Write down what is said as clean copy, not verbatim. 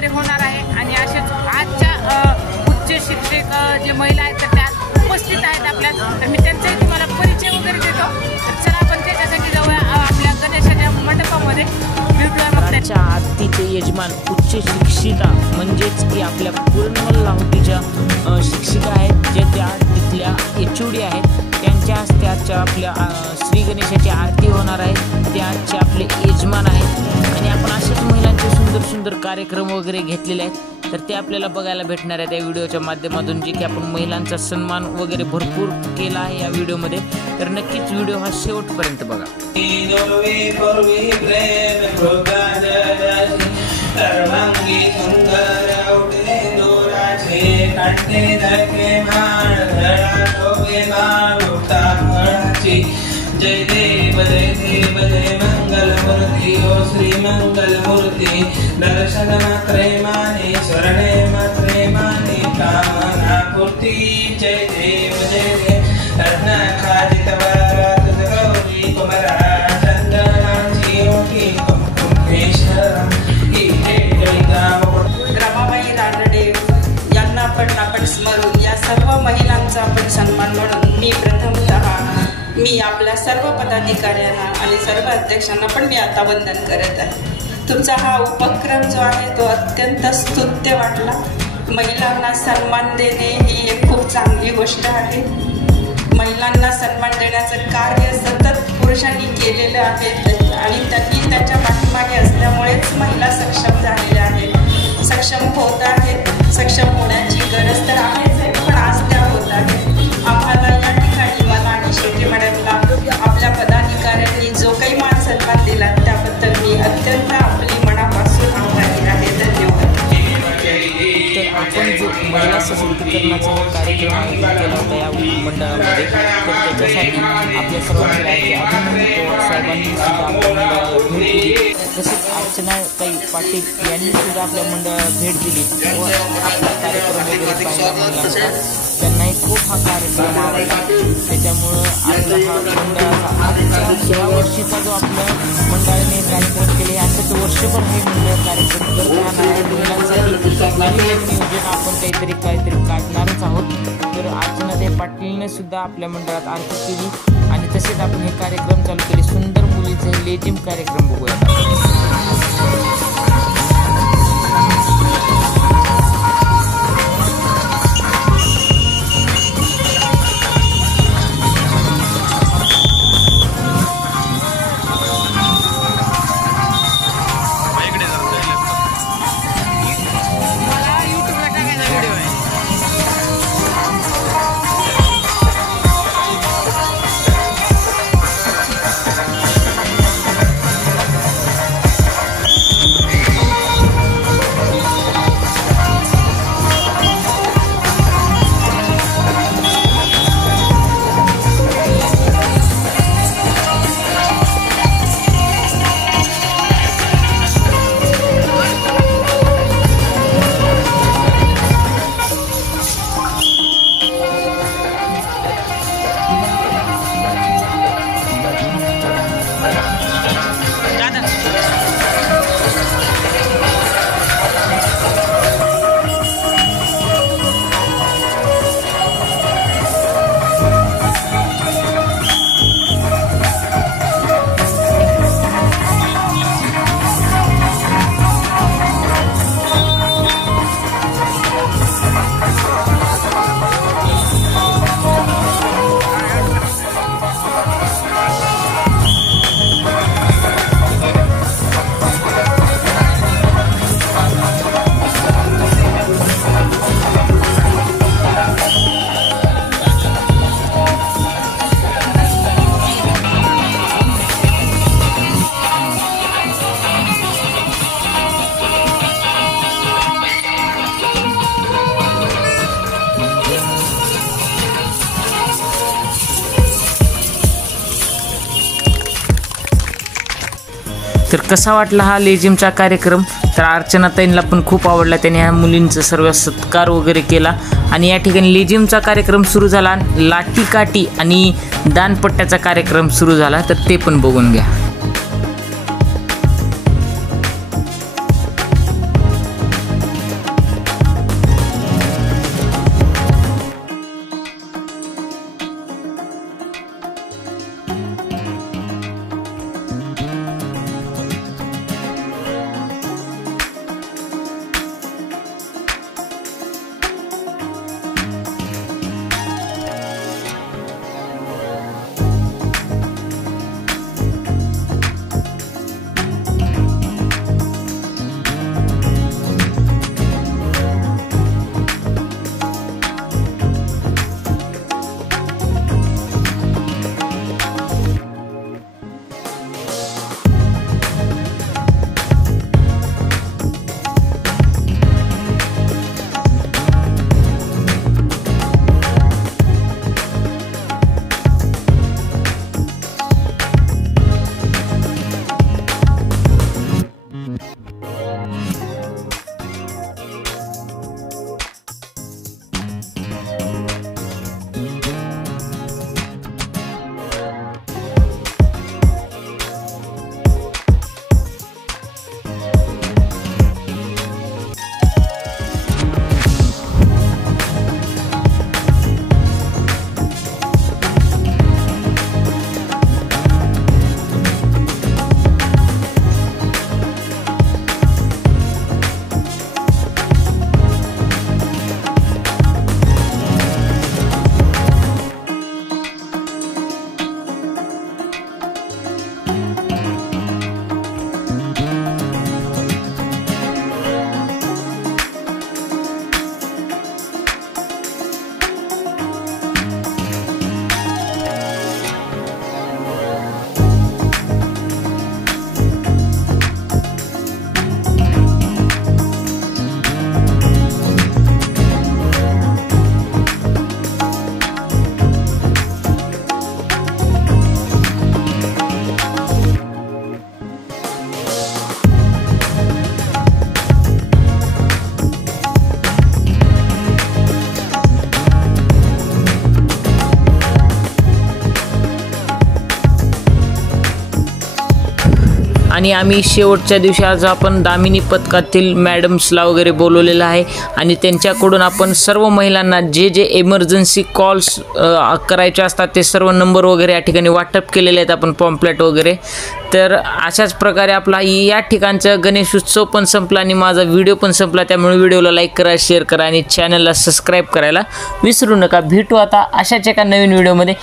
वगैरे होणार आहे आणि असेच आजच्या उच्च शिक्षक जे महिला आहेत तर त्या उपस्थित आहेत आपल्यात, तर मी त्यांचाही तुम्हाला परिचय वगैरे देतो। तर चला आपण त्याच्यासाठी जाऊया आपल्या गणेशाच्या मंडपामध्ये, भेटूया। आरतीचे यजमान उच्च शिक्षिका म्हणजेच की आपल्या पूर्ण लाहोटीच्या शिक्षिका आहेत, जे त्या तिथल्या HOD आहेत, त्यांच्या हस्ते आजच्या आपल्या श्री गणेशाची आरती होणार आहे। ते आजचे आपले यजमान आहेत आणि आपण अशाच महिलांचे सुंदर सुंदर कार्यक्रम वगैरे घेतलेले आहेत, तर ते आपल्याला बघायला भेटणार आहे त्या व्हिडिओच्या माध्यमातून, जे की आपण महिलांचा सन्मान वगैरे भरपूर केला आहे या व्हिडिओमध्ये। तर नक्कीच व्हिडिओ हा शेवटपर्यंत बघा। जय देव जय मंगल मूर्ति ओ श्री मंगल मूर्ति, दर्शन मात्रे माने शरणे मात्रे माने कामना पूर्ति। जय देव रत्न खादित वरात गौरी कुमारा चंदनाची ओटी कुंकुमेश्वरम रमाबाई रानडे यांना पण आपण स्मरून या सर्व महिलांचा आपण सन्मान म्हणून मी आपल्या सर्व पदाधिकाऱ्यांना आणि सर्व अध्यक्षांना पण मी आता वंदन करत आहे। तुमचा हा उपक्रम जो आहे तो अत्यंत स्तुत्य वाटला। महिलांना सन्मान देणे ही एक खूप चांगली गोष्ट आहे। महिलांना सन्मान देण्याचं कार्य सतत पुरुषांनी केलेलं आहे आणि त्यांनी त्याच्या पाठीमागे असल्यामुळेच महिला सक्षम झालेल्या आहेत, सक्षम होत आहेत। सक्षम होण्याची गरज तर आहेच आहे, पण आज त्या होत आहेत। आम्हाला या ठिकाणी मला आणि शेट्टी मॅडमला आपल्या पदाधिकाऱ्यांनी जो काही मान सन्मान दिला त्याबद्दल मी अत्यंत आपली मनापासून आभारी आहे। धन्यवाद। तर आपण जो महिला सशक्तीकरणाचा कार्यक्रम केला होता या मंडळामध्ये, तर त्याच्यासाठी आपल्या सर्वांची अभिनंदन पवार साहेबांनी सुद्धा आपल्या मंडळाला भेट दिली, तसेच अर्चनाताई पाटील यांनी सुद्धा आपल्या मंडळाला भेट दिली व आपला कार्यक्रम वगैरे पाहिला महिलांचा। त्यांनाही खूप हा कार्यक्रम आवडला, त्याच्यामुळं आपला हा मंडळाचा आजच्या वर्षीचा जो आपल्या मंडळाने कार्यक्रम केले असंच वर्षभर हे मंडळ कार्यक्रम करत राहणार आहे। महिलांसाठी नवीन नियोजन आपण काहीतरी काढणारच आहोत। तर अर्चनाताई पाटीलने सुद्धा आपल्या मंडळात आरती केली आणि तसेच आपण हे कार्यक्रम चालू केले। सुंदर मुलीचे लेझिम कार्यक्रम बघूयात। तर कसा वाटला हा लेझिमचा कार्यक्रम? तर अर्चनाताईंना पण खूप आवडला, त्याने ह्या मुलींचा सर्व सत्कार वगैरे केला आणि या ठिकाणी लेझिमचा कार्यक्रम सुरू झाला, लाठी काठी आणि दानपट्ट्याचा कार्यक्रम सुरू झाला, तर ते पण बघून घ्या। आणि आम्ही शेवटच्या दिवशी आज आपण दामिनी पथकातील मॅडम्सला वगैरे बोलवलेलं आहे आणि त्यांच्याकडून आपण सर्व महिलांना जे जे इमर्जन्सी कॉल्स करायचे असतात ते सर्व नंबर वगैरे या ठिकाणी वाटप केलेले आहेत आपण पॉम्पलेट वगैरे. तर अशाच प्रकारे आपला या ठिकाणचं गणेश उत्सव पण संपला आणि माझा व्हिडिओ पण संपला. त्यामुळे व्हिडिओला लाईक करा, शेअर करा आणि चॅनलला सबस्क्राईब करायला विसरू नका. भेटू आता अशाच एका नवीन व्हिडिओमध्ये.